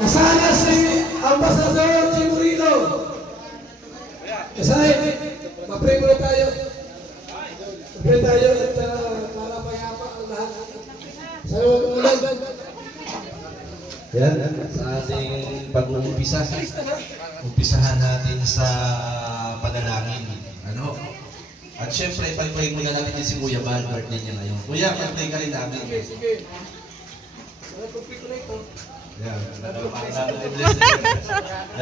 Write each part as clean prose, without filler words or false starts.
Nasana si Ambassador Chimurilo. Kasay, mapray muna tayo. Mapray tayo at para mayapa ang lahat. Sayo umulan. Yan, sa ating pag-uumpisa, umpisahan natin sa panalangin. Ano? At syempre, pag-pray muna natin din si Kuya Bal, birthday niya ngayon. Kuya, pag-pray ka rin namin. Sige. Kumpleto na ito. Yan,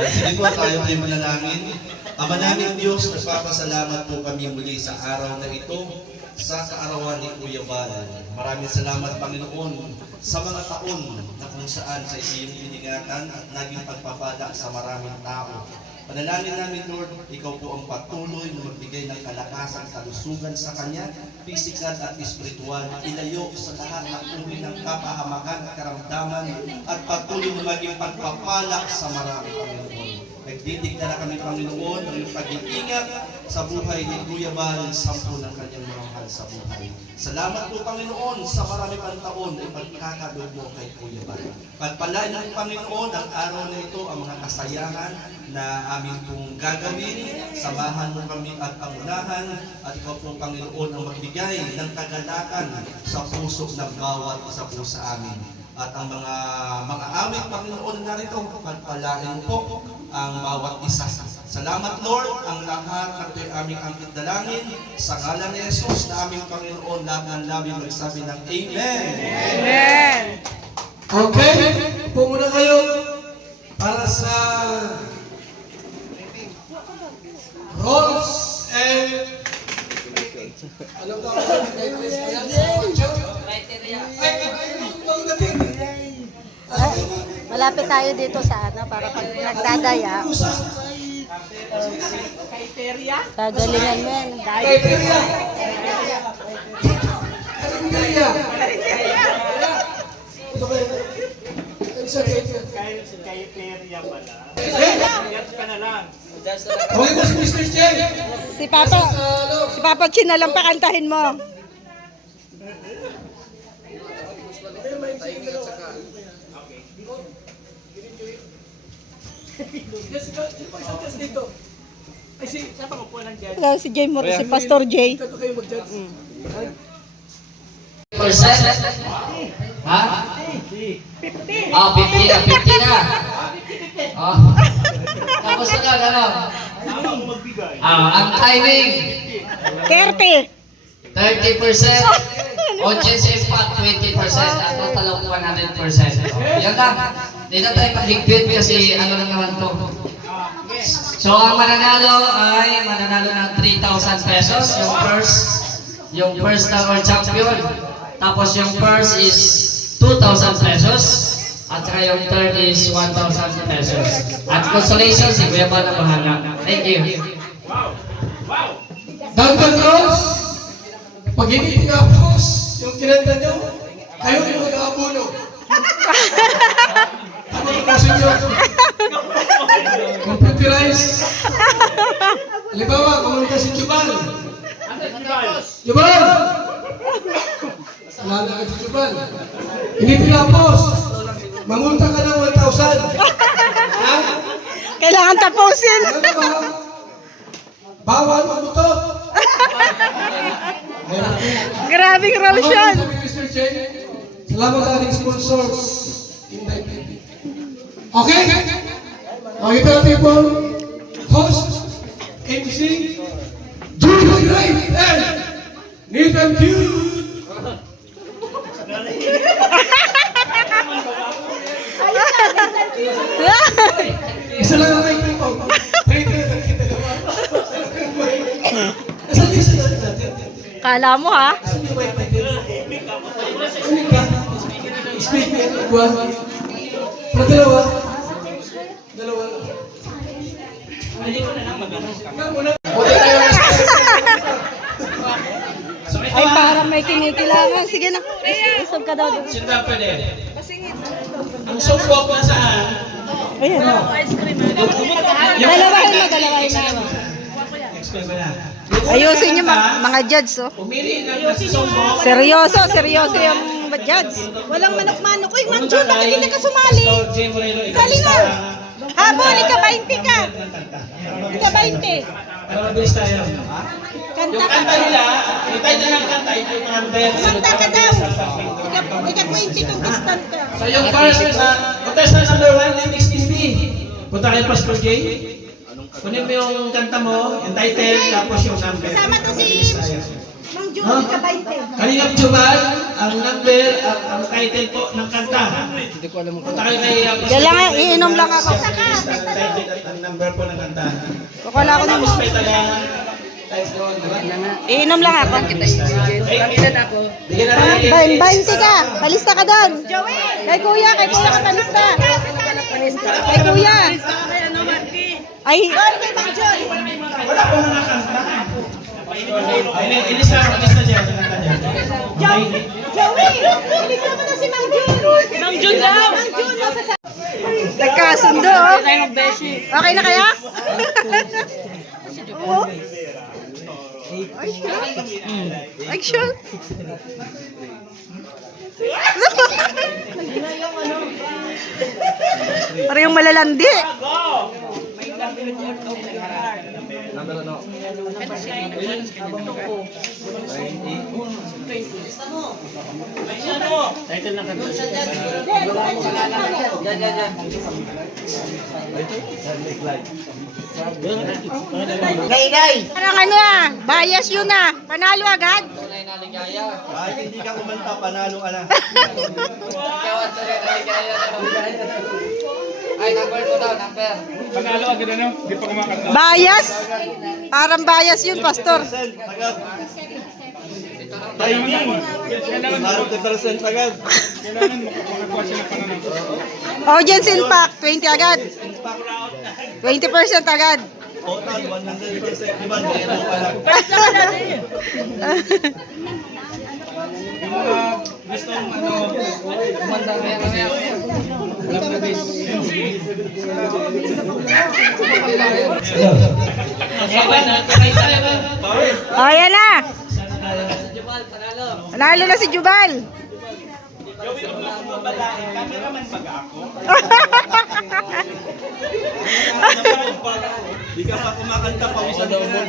sige po, tayo kayo manalangin. Ama namin Diyos, nagpapasalamat po kami muli sa araw na ito, sa kaarawan ni Kuya Bal. Maraming salamat, Panginoon, sa mga taon na kung saan sa iyong iningatan at naging pagpapala sa maraming tao. Panalangin namin, Lord, ikaw po ang patuloy na magbigay ng kalakasan, kalusugan sa Kanya, pisikal at espiritual, ilayo sa lahat ng uri ng kapahamakan at karamdaman, at patuloy na maging pagpapala sa maraming Panginoon. Nagdidigdala kami, Panginoon, ng pag-iingat sa buhay ni Kuya Bal, sampu ng kanyang mga mahal sa buhay. Salamat po, Panginoon, sa marami pang taon ay pagkakalob mo kay Kuya Bal. Pagpalain ng Panginoon ang araw na ito, ang mga kasayahan na aming pong gagawin. Samahan mo kami at pangunahan, at ikaw po, Panginoon, ang magbigay ng kagalakan sa puso ng bawat isa po sa amin. At ang mga awit, Panginoon, narito, pagpalain po ang bawat isa. Salamat, Lord, ang lahat ng aming angkit dalangin sa ngalan ni Jesus na aming Panginoon, lahat ng labi magsabi ng Amen. Amen. Okay, upo muna kayo para sa roles and alam ka ba? Malapit tayo dito sa ano para pag nagdadaya. Kagalingan mo yan. Criteria. Criteria. Ito kayo. Isa criteria. Criteria pala. Yan ka na lang. Okay po si Mr. J. Si Papa Chin na lang pakantahin mo. Dito. Ay, Saan pa mapuan ng dyan? Ikaw si Jay mo, si Pastor Jay. Dito kayo mag-judge. Percent? Ha? 50. Oh, 50 na, 50 na. Oh. Tapos na ano? Tama mo magbigay. Ang timing, 30. 30%. Audience impact, 20%. At total of 100%. Yan lang. Hindi na tayo maghigpit kasi ano lang naman to. So, ang mananalo ay mananalo ng 3,000 pesos. Yung first na world champion. Tapos yung first is 2,000 pesos. At saka yung third is 1,000 pesos. At consolation, si Kuya Bal na bahala. Thank you. Wow! Duncan Rose, pag hindi tinapos yung kinanta nyo, kayo yung mag-aabuno. Ano yung kasi nyo? Computerize. Halimbawa, kumunta si Jubal. Jubal! Wala ka si Jubal. Hindi tinapos. Mangunta ka ng 1,000. Ha? Kailangan tapusin. Ano ba? Bawal magutot. Grabing rules yun. Mr. J. Salamat sa ating sponsors. Okay? Okay, ito natin po. Host, MC, Julie Ray, and Nathan Cute. Isa lang ang mic po. Asan yung isa natin? Kala mo ha? Asan yung mic natin? Ano ka? Speaker, one. Para dalawa. Dalawa. Muna tayo. Ay parang may kinikilangan. Sige na. Isog ka daw. Sinta pwede. Ang softwalk na saan? Ayan o. Dalawahin mo. Explain mo na. Ayusin niyo mga judge, oh. Pumili ng songbook. Seryoso yung judge. Walang manok-manok. Uy, Ma'am June, bakit hindi ka sumali? Pastor Jim Moreno, Sali na. Habol, ika 20 ka. Ika 20. Pero mabilis tayo. Kanta Yung ka kanta daw. nila, yung title ng kanta, ito yung number. Kanta ka daw. Ika 20 contestant ka. So yung first contestant number 1, Limix TV. Punta kay Pastor Jay. Kunin mo yung kanta mo, yung title, tapos yung number. Kasama to si Mabilis tayo. Ma'am June, ika 20. Kalingap Jubal, ang number, ang title po ng kanta. Hindi ko alam kung tayo kay Yan lang, iinom lang ako. Ang title at ang number po ng kanta. Wala ko na. Tapos may taga Iinom lang ako. bigyan na rin. 20 ka. Palista ka doon. Kay kuya ka palista. Kay kuya. Ay, kay Ma'am June. Wala po mga kanta. Ilis na dyan. Joey, palista mo na si Ma'am June. Ma'am June daw. Ma'am June, nagkasundo, oh. Okay na kaya? Oo. Action. Parang yung malalandi. Parang ano bias yun Panalo agad. Tunay na ligaya. Kahit hindi ka kumanta, panalo ka na. Ikaw ang tunay na ligaya. Ay, number ko daw, number. Bias? Parang bias yun, Pastor. Agad. 30% agad. Audience impact, 20 agad. 20% agad. Total, 100%. Diba, zero ka lang. Oh, yan na. Panalo na si Jubal. Di ka pa kumakanta, pawisan ka na.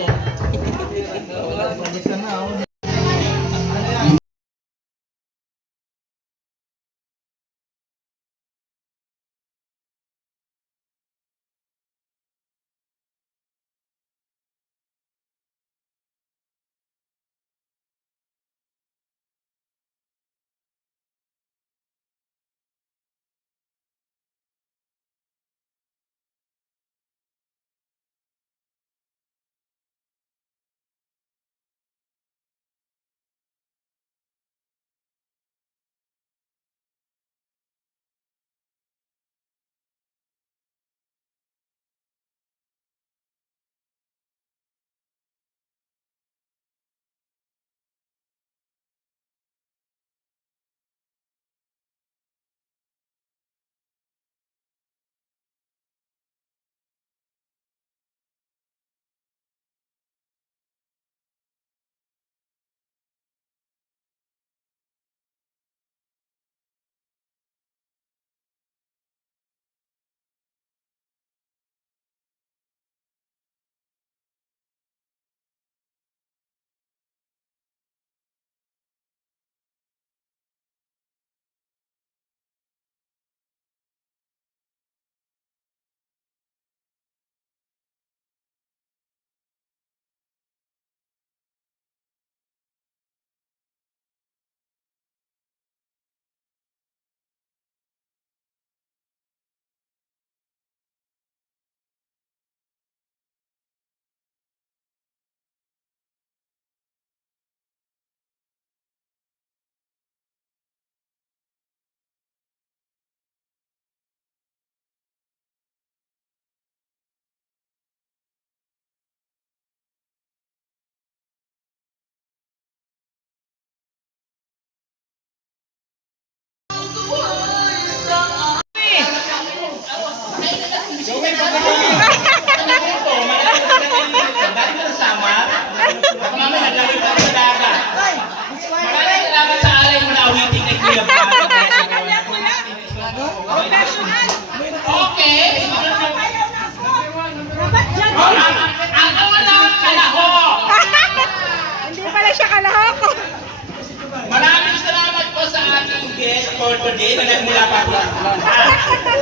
for today na nagmula pa po.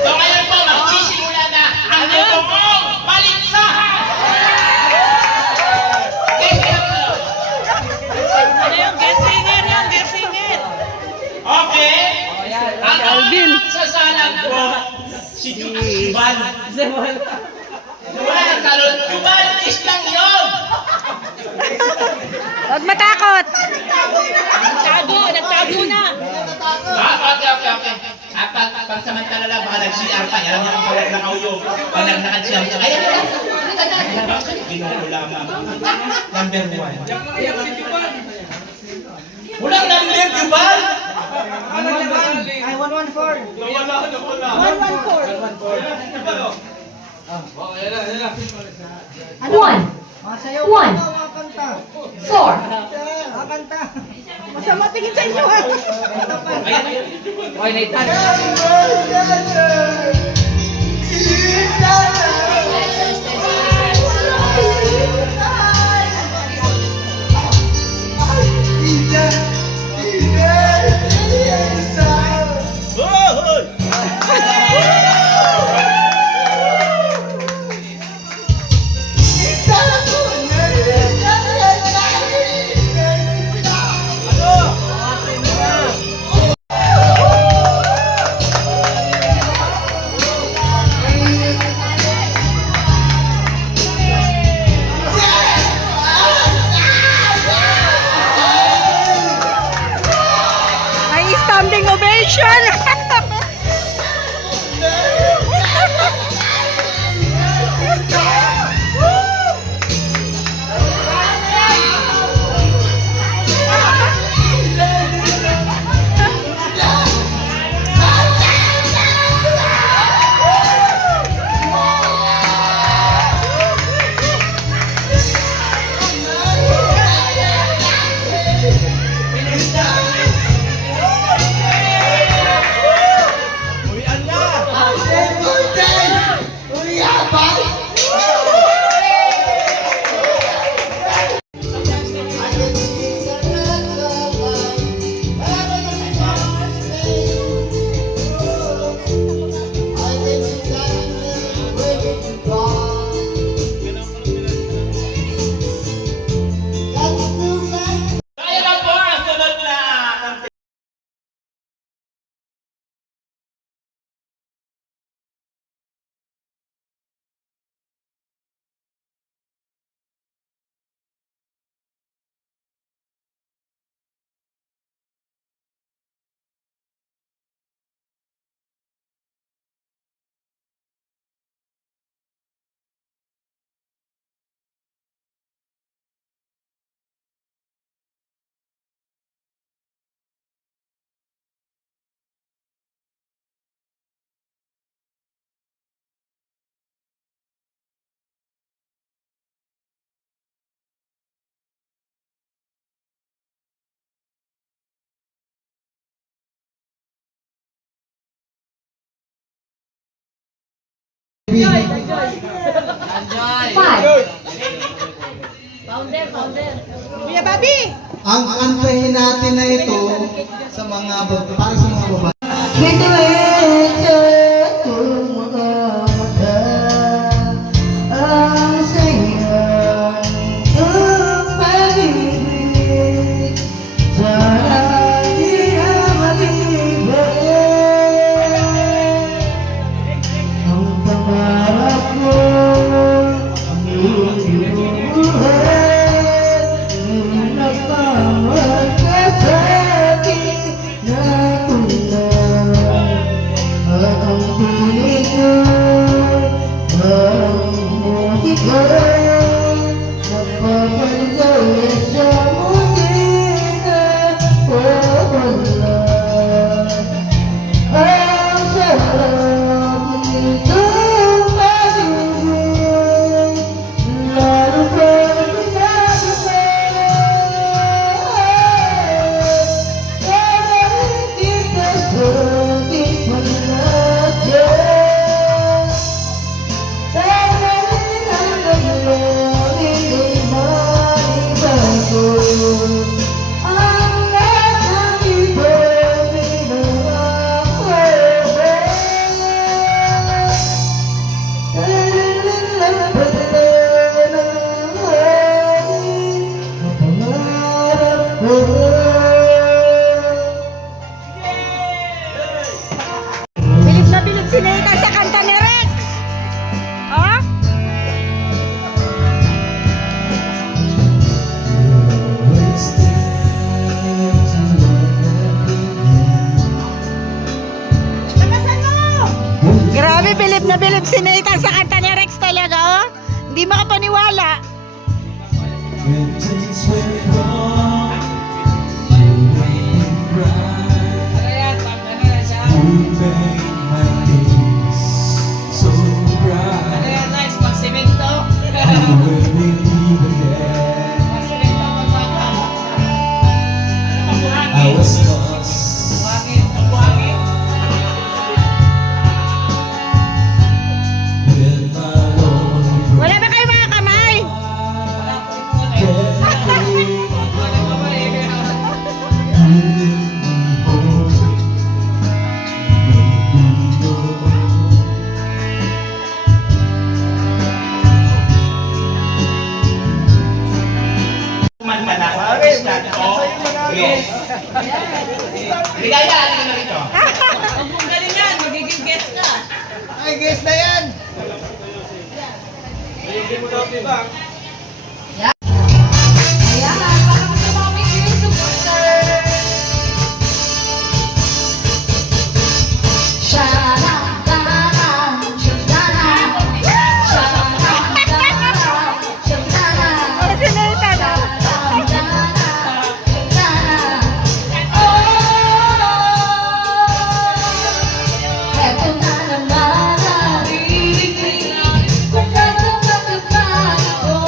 So ngayon po, magsisimula na ang totoong paligsahan! Ano yung guest singer yan? Guest singer. Okay? Ang Alvin. sasalang ko, si Juban. Wala nang talon. Juban is lang yun! Huwag matakot. Nagtago na. Okay. Pansamantala lang, baka nag-CR pa. Alam niya kung pala nakauyog. Pag nag-CR siya. Ay, Ginoo lamang. Number 1. Walang number, Juban! Ay, 114. Nawala. 1. Masayaw ka One. daw, mga kanta. 4, Mga kanta. Masama tingin sa inyo ha. Oy, Nathan. May standing ovation. Kaya na po ang sunod na Enjoy. 5, Kuya Bobby. Ang kantahin natin na ito sa mga para sa mga babae. Ang sayang ang pag-ibig sana di na mag-ibig. Ang pangarap ko ang iyong binubuhay nung nagpamahal ka sa akin na tunay. Bilib si Nathan sa kanta ni Rex talaga, oh. Hindi makapaniwala. When things went wrong, you made me cry. You made my days so bright. You will believe again. I was lost. With my lonely Wala ba kayo mga kamay? Oh, si Nathan, oh. Eto na naman ang ibig, pagkatapagkakalo.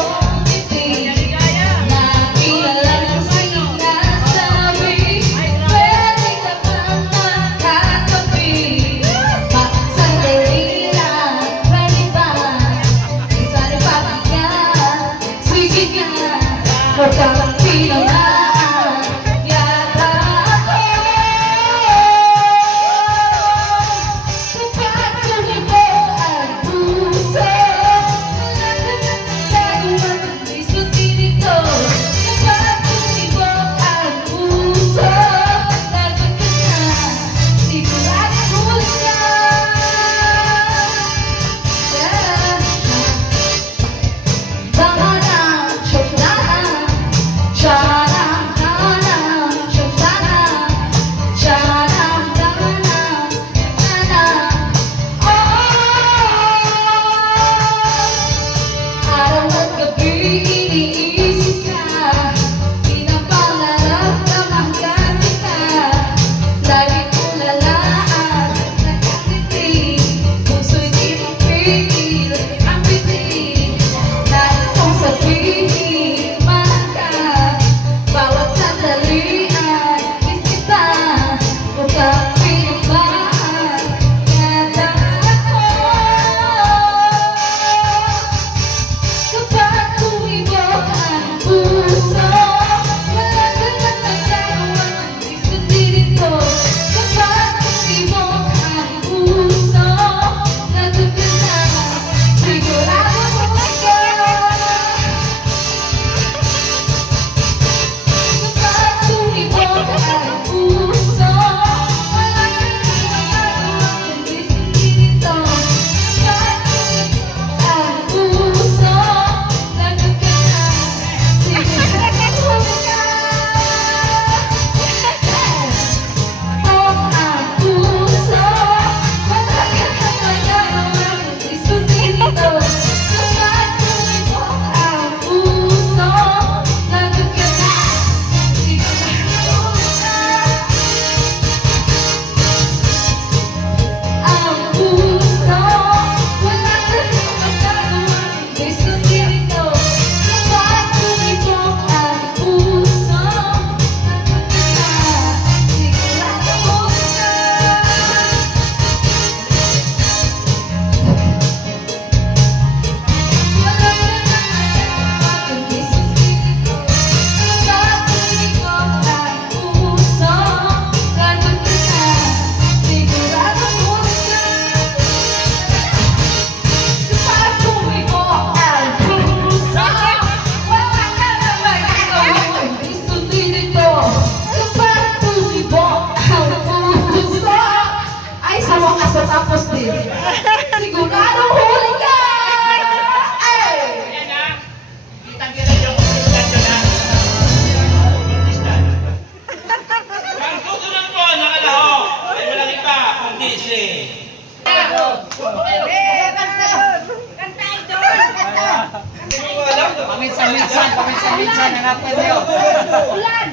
Paminsan-minsan, hanapin niyo.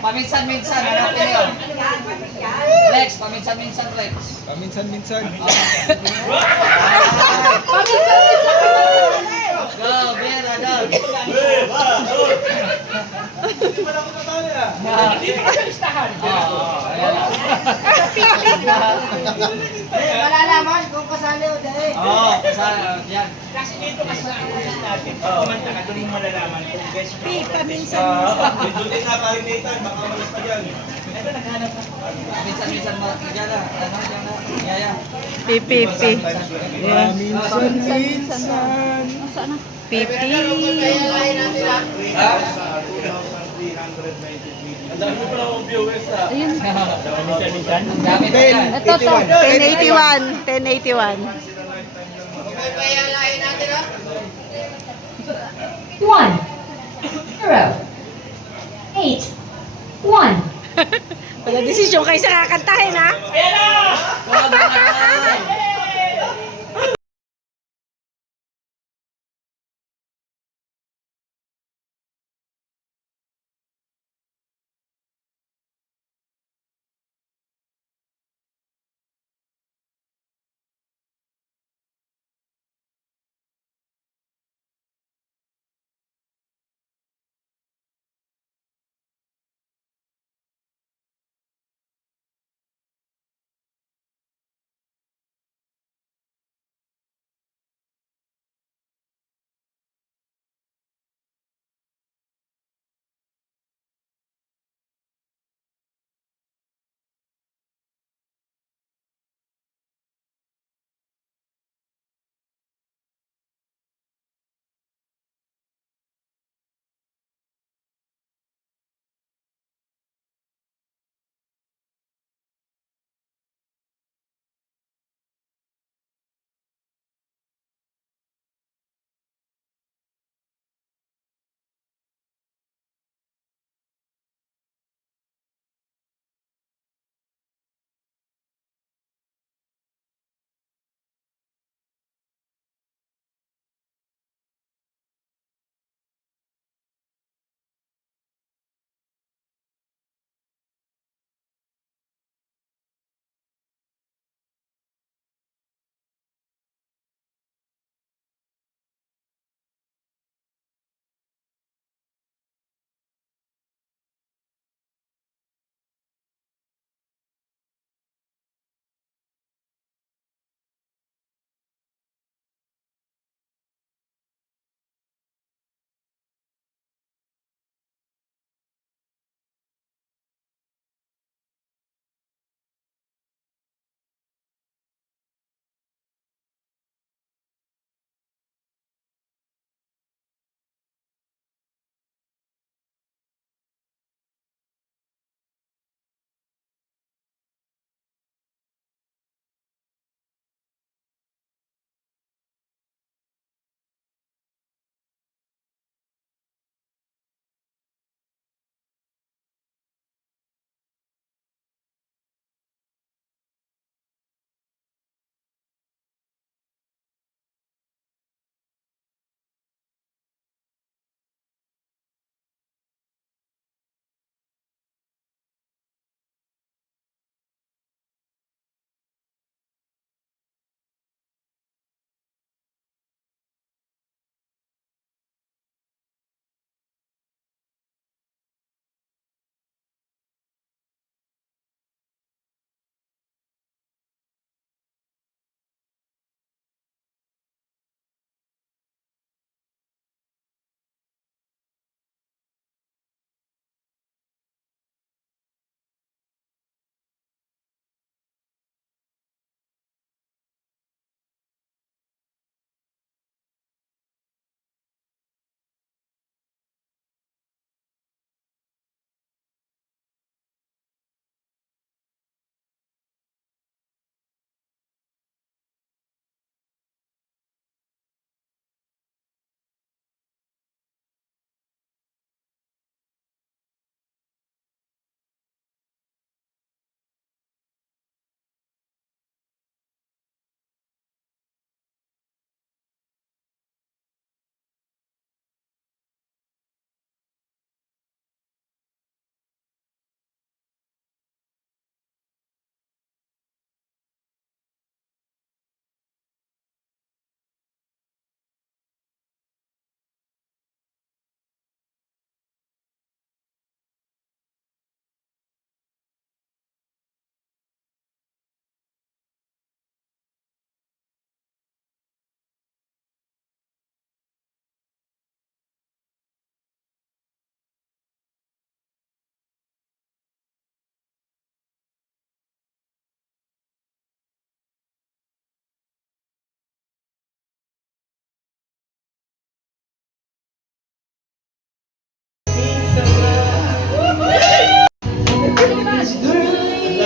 Paminsan-minsan, hanapin niyo. Rex, paminsan-minsan, Rex. Paminsan-minsan. Go, Vera, go. Malalaman kung kasali o dahil. Oo, kasali. Yan. Kasi dito mas natin. Kumanta ka, doon yung malalaman kung best Paminsan. Doon din napalitan, baka malas pa dyan. Paminsan-minsan mo. Yan na. Ano, yan na. Yaya. Pipipi. Paminsan-minsan. Pipi. Ha? Ayun. Ang dami na yan. Ito to. 1081. 1081. One, zero, 8, 1. Wala desisyon kayo sa kakantahin, ha? Wag na.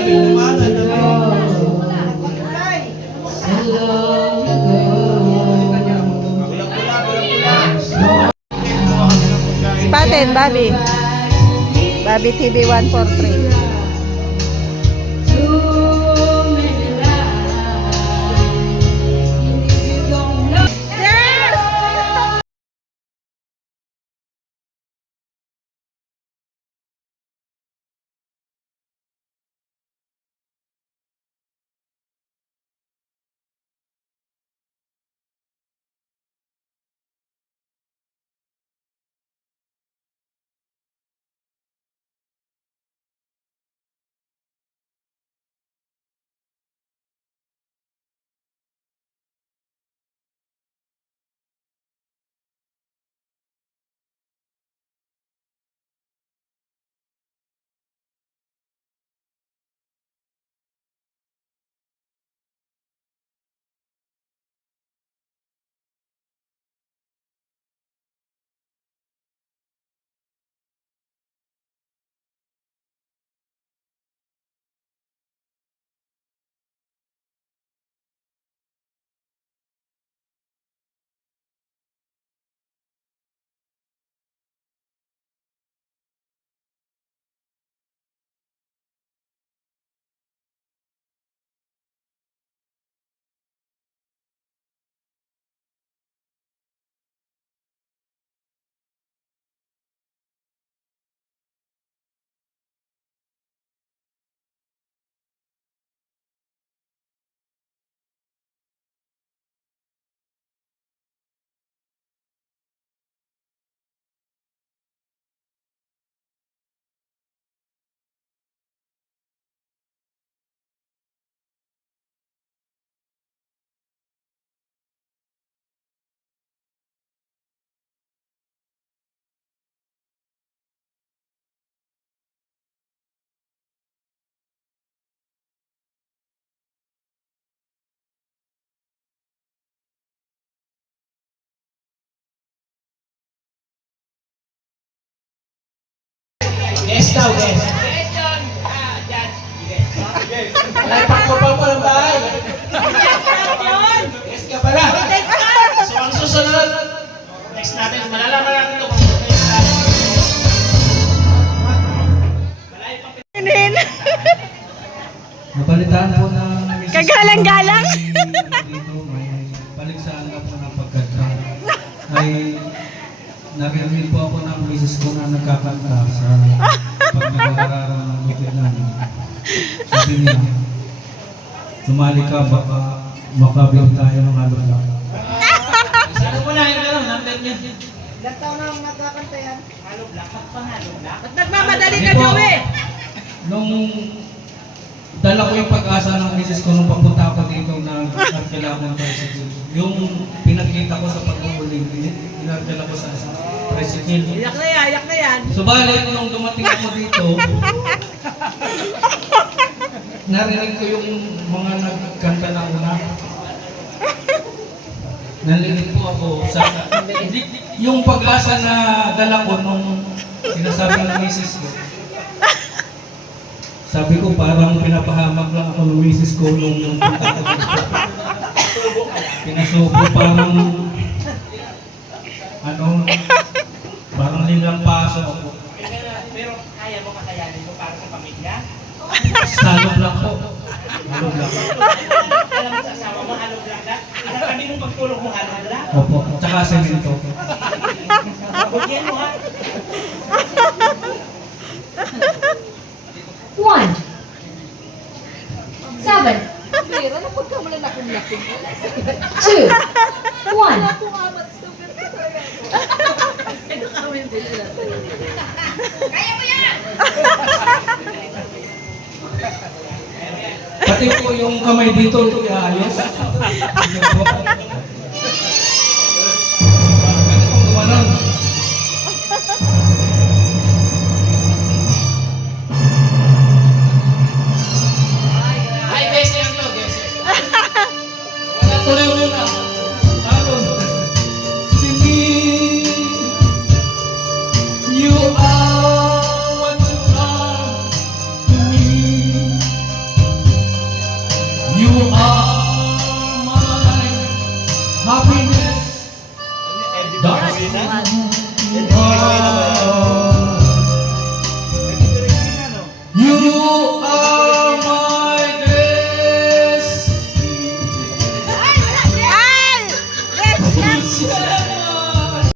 galing naman. Patin, Bobby. Bobby TV 143. Guess daw, guess. Ay, pakupal mo ng bahay. Guess ka pala. So, ang susunod, next natin, malalaman natin ito kung next natin. Nabalitaan po na Kagalang-galang. dito may paligsahan na po ng pagkanta. Ay narinig po ako ng misis ko na nagkakanta sa pag nag-aararan ng weekend namin. Sabi niya, sumali ka baka makabiyak tayo ng halong. Sana mo na yung gano'n, number niya. Ilang taon na ang nagkakanta yan? Halo black, pa halo black. Ba't nagmamadali ka, Hindi po. Joey? Nung dala ko yung pag-asa ng misis ko nung papunta ako dito na nagkailangan ng tricycle. Yung pinakita ko sa pag-uuling, inarkala ko sa tricycle. Iyak na yan, iyak na yan. Subalit, nung dumating ako dito, narinig ko yung mga nagkanta na una. Nalilid po ako sa... Yung pag-asa na dala ko nung sinasabi ng misis ko, sabi ko parang pinapahamak lang ako ng misis ko nung punta ko dito. Pinasubo parang... parang nilang paso ako. Pero kaya mo kakayanin mo para sa pamilya? Salog lang po. Salog lang. Alam mo sa asawa mo, halo black na? Ilang kami mong pagtulong mo, halo black? Opo. Tsaka semento. Bugyan mo ha? 1, 7, 2, 1. Pati po yung kamay dito, iayos.